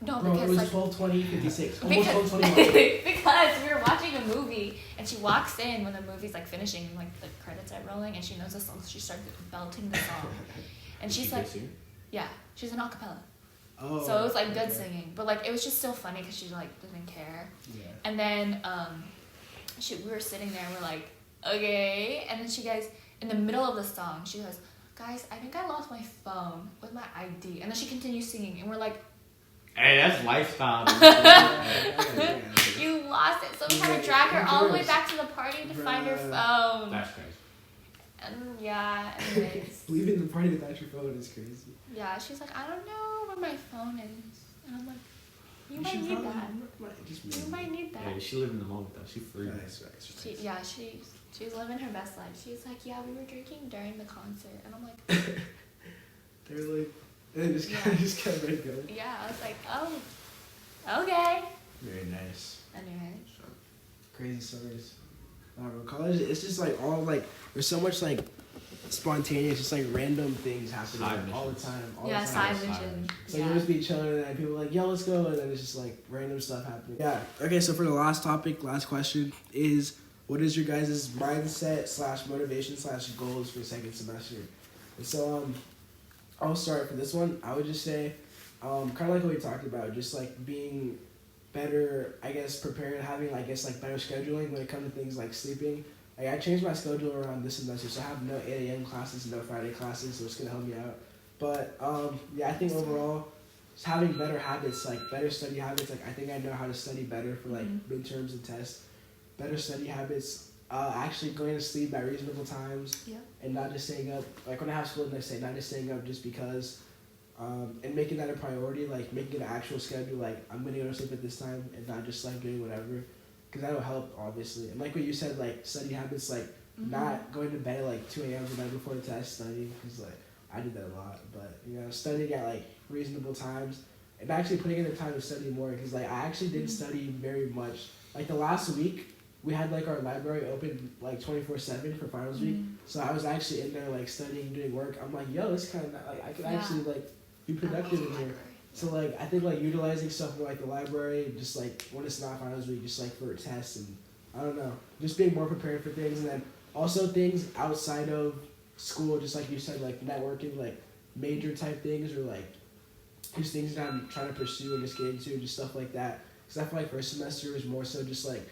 No, Bro, it because was like 12:20:56. Almost because, 12:21. because we were watching a movie and she walks in when the movie's like finishing and like the credits are rolling and she knows the song, so she starts belting the song. And she's like, yeah, she's an acapella. Oh. So it was like good okay. singing, but like it was just so funny because she like didn't care. Yeah. And then we were sitting there and we're like, okay. And then she goes, in the middle of the song, she goes, guys, I think I lost my phone with my ID. And then she continues singing and we're like, Hey, that's lifestyle. Yeah. you lost it. So we had to drag her all the way back to the party to find her phone. That's crazy. And yeah, anyways. Leaving the party without your phone is crazy. Yeah, she's like, I don't know where my phone is. And I'm like, you might should need probably- that. Just You might need that. Hey, she lived in the moment though. She free. Nice. She's living her best life. She's like, yeah, we were drinking during the concert, and I'm like, They're like, and just kind of ready to go. yeah. I was like, oh, okay. Very nice. Anyway, Crazy stories. Bro, college, it's just like all like, there's so much like spontaneous, just like random things happening Side all the missions. time. All yeah, the time. side mission. So you just be chilling and then people are like, yo, let's go, and then it's just like random stuff happening. Yeah. Okay, so for the last topic, last question is, what is your guys' mindset / motivation / goals for second semester? And so I'll start for this one. I would just say, kind of like what we talked about, just like being better, I guess, prepared, having, I guess, like better scheduling when it comes to things like sleeping. Like, I changed my schedule around this semester, so I have no 8 a.m. classes, no Friday classes, so it's gonna help me out. But yeah, I think overall, just having better habits, like better study habits. Like, I think I know how to study better for like midterms and tests. Better study habits. Actually going to sleep at reasonable times. Yeah. And not just staying up. Like when I have school the next day, not just staying up just because. And making that a priority, like making an actual schedule. Like, I'm gonna go to sleep at this time, and not just like doing whatever. Because that'll help, obviously. And like what you said, like study habits, like not going to bed at like 2 a.m. the night before the test studying, because like I did that a lot. But you know, studying at like reasonable times and actually putting in the time to study more, because like I actually didn't study very much. Like the last week, we had like our library open like 24/7 for finals week, so I was actually in there like studying, doing work. I'm like, yo, it's kind of like I could actually like be productive in here. So like I think like utilizing stuff from like the library, just like when it's not finals week, just like for tests, and I don't know, just being more prepared for things, and then also things outside of school, just like you said, like networking, like major type things, or like just things that I'm trying to pursue and just get into, just stuff like that. Because I feel like first semester was more so just like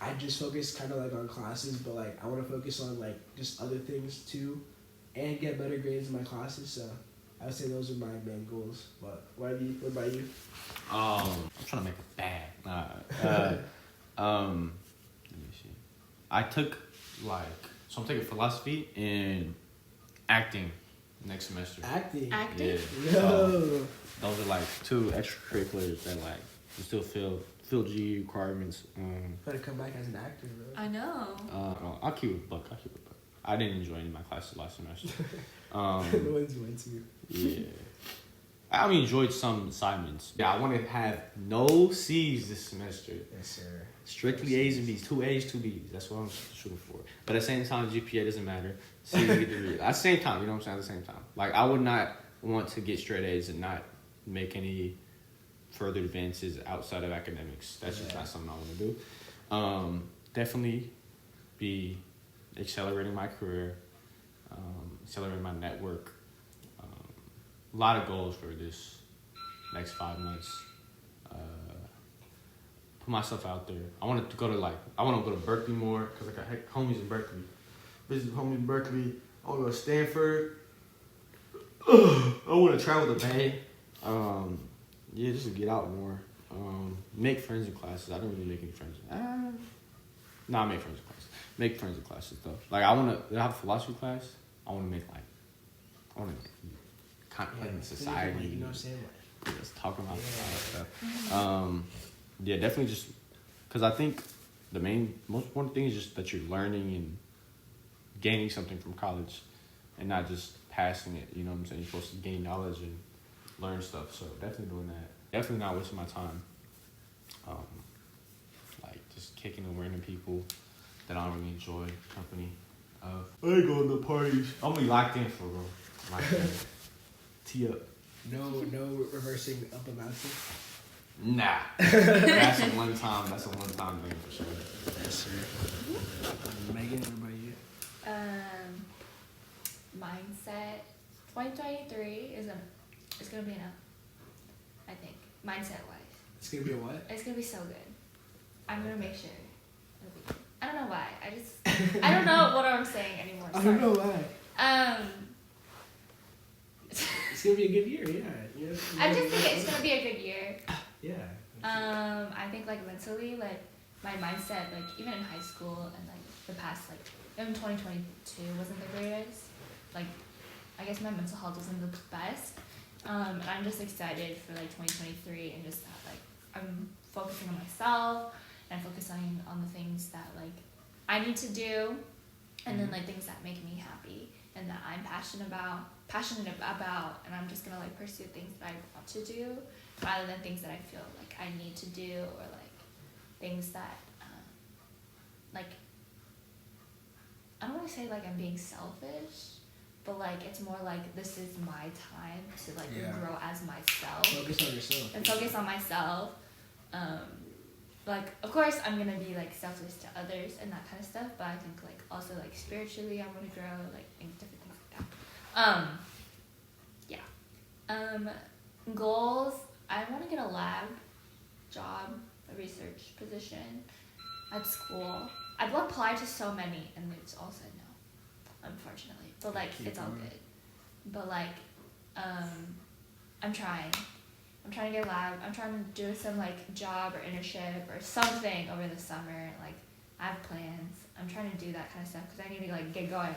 I just focused kind of like on classes, but like I want to focus on like just other things too, and get better grades in my classes. So I would say those are my main goals. But what about you? I'm trying to make it bad. Let me see. I took so I'm taking philosophy and acting next semester. Acting. Acting? Yeah. No. Those are like two extracurriculars that like you still fill G requirements. Better come back as an actor, bro. I know. I'll keep it a buck. I didn't enjoy any of my classes last semester. The ones you went to. Yeah. I enjoyed some assignments. Yeah, I want to have no C's this semester. Yes, sir. Strictly A's and B's. 2 A's, 2 B's. That's what I'm shooting for. But at the same time, GPA doesn't matter. C's get the read. At the same time, you know what I'm saying? At the same time. Like, I would not want to get straight A's and not make any further advances outside of academics. That's just not something I want to do. Definitely be accelerating my career, accelerating my network. A lot of goals for this next 5 months. Put myself out there. I want to go to Berkeley more because I got homies in Berkeley. Visit homies in Berkeley. I want to go to Stanford. I want to travel the Bay. Just to get out more. Make friends in classes. I don't really make any friends. I make friends in classes. Make friends in classes though. Like I have a philosophy class. I want to contemplate society. You know what I'm saying? Just talking about stuff. Definitely just because I think the most important thing is just that you're learning and gaining something from college and not just passing it. You know what I'm saying? You're supposed to gain knowledge and learn stuff. So definitely doing that. Definitely not wasting my time. Just kicking and random people that I don't really enjoy company of. I ain't going to parties. I'm gonna be locked in for real. Locked in. Tee up. No reversing up a mountain. Nah. That's a one-time thing for sure. Yes, sir. Megan, what about you? Mindset. 2023 it's gonna be enough. I think mindset wise. It's gonna be a what? It's gonna be so good. I'm gonna make sure. It'll be good. I don't know why. I don't know what I'm saying anymore. I don't know why. It's gonna be a good year, yeah. I just think it's gonna be a good year. Yeah. I think like mentally, like my mindset, like even in high school and like the past, like even 2022 wasn't the greatest. Like I guess my mental health wasn't the best. And I'm just excited for like 2023 and just that like I'm focusing on myself and focusing on the things that like I need to do, and then like things that make me happy and that I'm passionate about, and I'm just gonna like pursue things that I want to do rather than things that I feel like I need to do or like things that like I don't want to say like I'm being selfish, but like it's more like this is my time to like grow as myself. Focus on yourself. And focus on myself. Like of course I'm gonna be like selfless to others and that kind of stuff, but I think like also like spiritually I want to grow, like in different things like that. Goals. I want to get a lab job, a research position at school. I've applied to so many and it's all said no, unfortunately. But like it's all good. But like I'm trying to get a lab. I'm trying to do some like job or internship or something over the summer. Like I have plans. I'm trying to do that kind of stuff because I need to like get going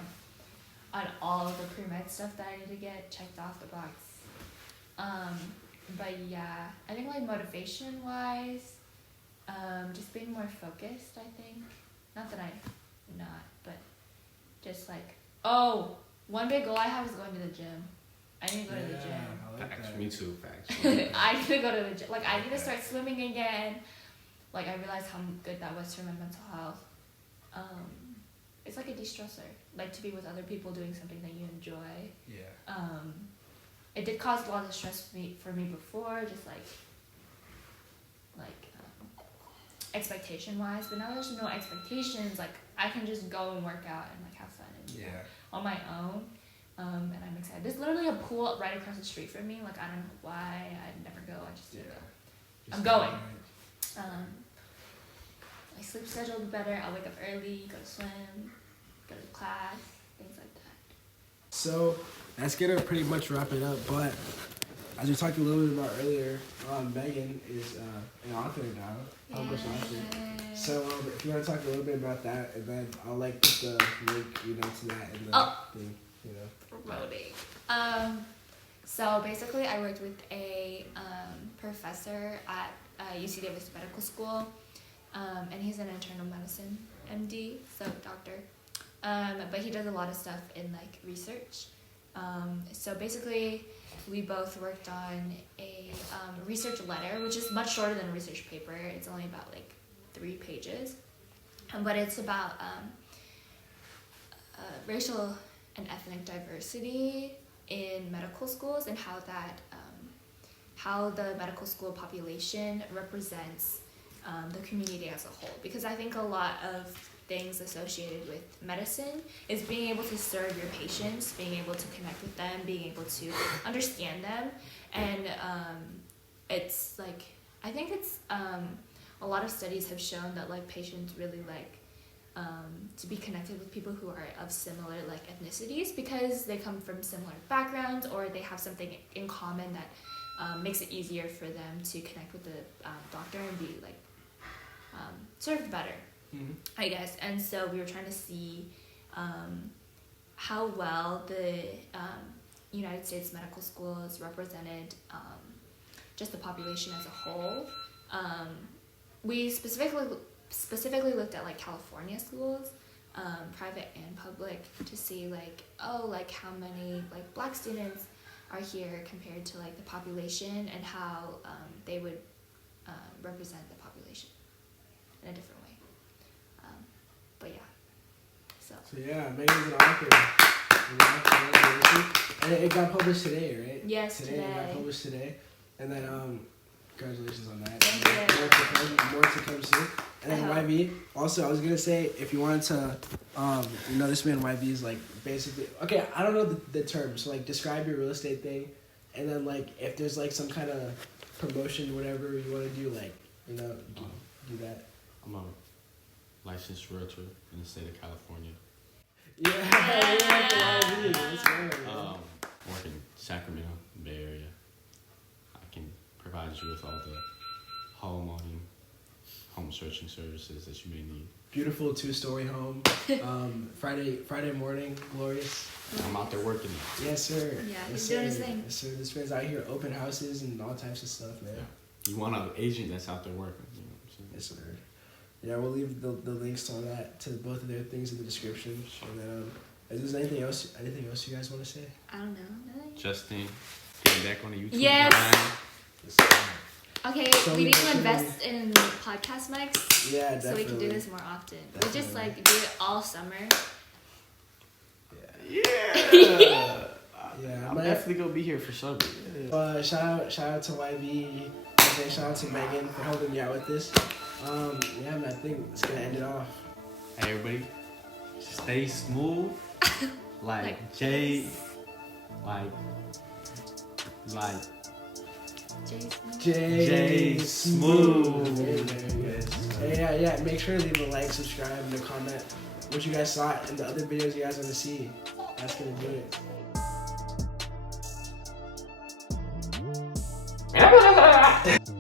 on all of the pre-med stuff that I need to get checked off the box. But yeah, I think like motivation wise, just being more focused, I think. Not that I'm not, but just like, one big goal I have is going to the gym. I need to go to the gym. I like Facts. that. Me too. Facts. I need to go to the gym. Like, I need to start swimming again. Like, I realized how good that was for my mental health. It's like a de-stressor. Like, to be with other people doing something that you enjoy. Yeah. It did cause a lot of stress for me before, just like expectation-wise. But now there's no expectations. Like, I can just go and work out and, like, have fun and on my own. And I'm excited. There's literally a pool right across the street from me. Like, I don't know why I never go. I just go. I'm going. My sleep schedule will be better. I'll wake up early, go swim, go to class, things like that. So, that's gonna pretty much wrap it up. But as we talked a little bit about earlier, Megan is an author now, published author. So if you want to talk a little bit about that, and then I'll like put the link, to that in the thing, Promoting. So basically, I worked with a professor at UC Davis Medical School, and he's an internal medicine MD, so doctor. But he does a lot of stuff in like research. So basically, we both worked on a research letter, which is much shorter than a research paper. It's only about like 3 pages, but it's about racial and ethnic diversity in medical schools and how the medical school population represents the community as a whole. Because I think a lot of things associated with medicine is being able to serve your patients, being able to connect with them, being able to understand them, and it's like I think it's a lot of studies have shown that like patients really like to be connected with people who are of similar like ethnicities because they come from similar backgrounds or they have something in common that makes it easier for them to connect with the doctor and be like served better, I guess. And so we were trying to see how well the United States medical schools represented just the population as a whole. We specifically looked at like California schools, private and public, to see like how many like Black students are here compared to like the population and how they would represent the population in a different way. But yeah, so yeah, Megan's an author. And it got published today, right? Yes, today. It got today. published today, and then congratulations on that. Thank you. More to come soon. And then YB. Also, I was gonna say if you wanted to, this man YB is like basically okay. I don't know the terms. So like describe your real estate thing, and then like if there's like some kind of promotion, whatever you want to do, like do that. I'm a licensed realtor in the state of California. YB. Let's go. Work in Sacramento, Bay Area. I can provide you with all the home searching services that you may need. Beautiful 2-story home. Friday morning, glorious. I'm out there working. Yes, sir. Yeah, yes, he's sir. doing his thing. Yes, sir. This man's out here, open houses and all types of stuff, man. Yeah. You want an agent that's out there working. You know what I'm saying? Yes, sir. Yeah, we'll leave the links to all that, to both of their things in the description. And then, is there anything else you guys want to say? I don't know. Justin, getting back on the YouTube. Yes. grind. Yes, sir. Okay, So we need to definitely- invest in podcast mics Yeah, so definitely. we can do this more often. We just Definitely. like do it all summer. Yeah. Yeah, I'm but- definitely gonna be here for summer. Yeah. Shout out to YB. Okay, shout out to Megan for helping me out with this. Yeah, man, I think it's gonna end it off. Hey everybody, stay smooth, like Jay, like Jay Smooth. Hey, yeah. Make sure to leave a like, subscribe, and a comment. What you guys saw in the other videos you guys want to see. That's gonna do it.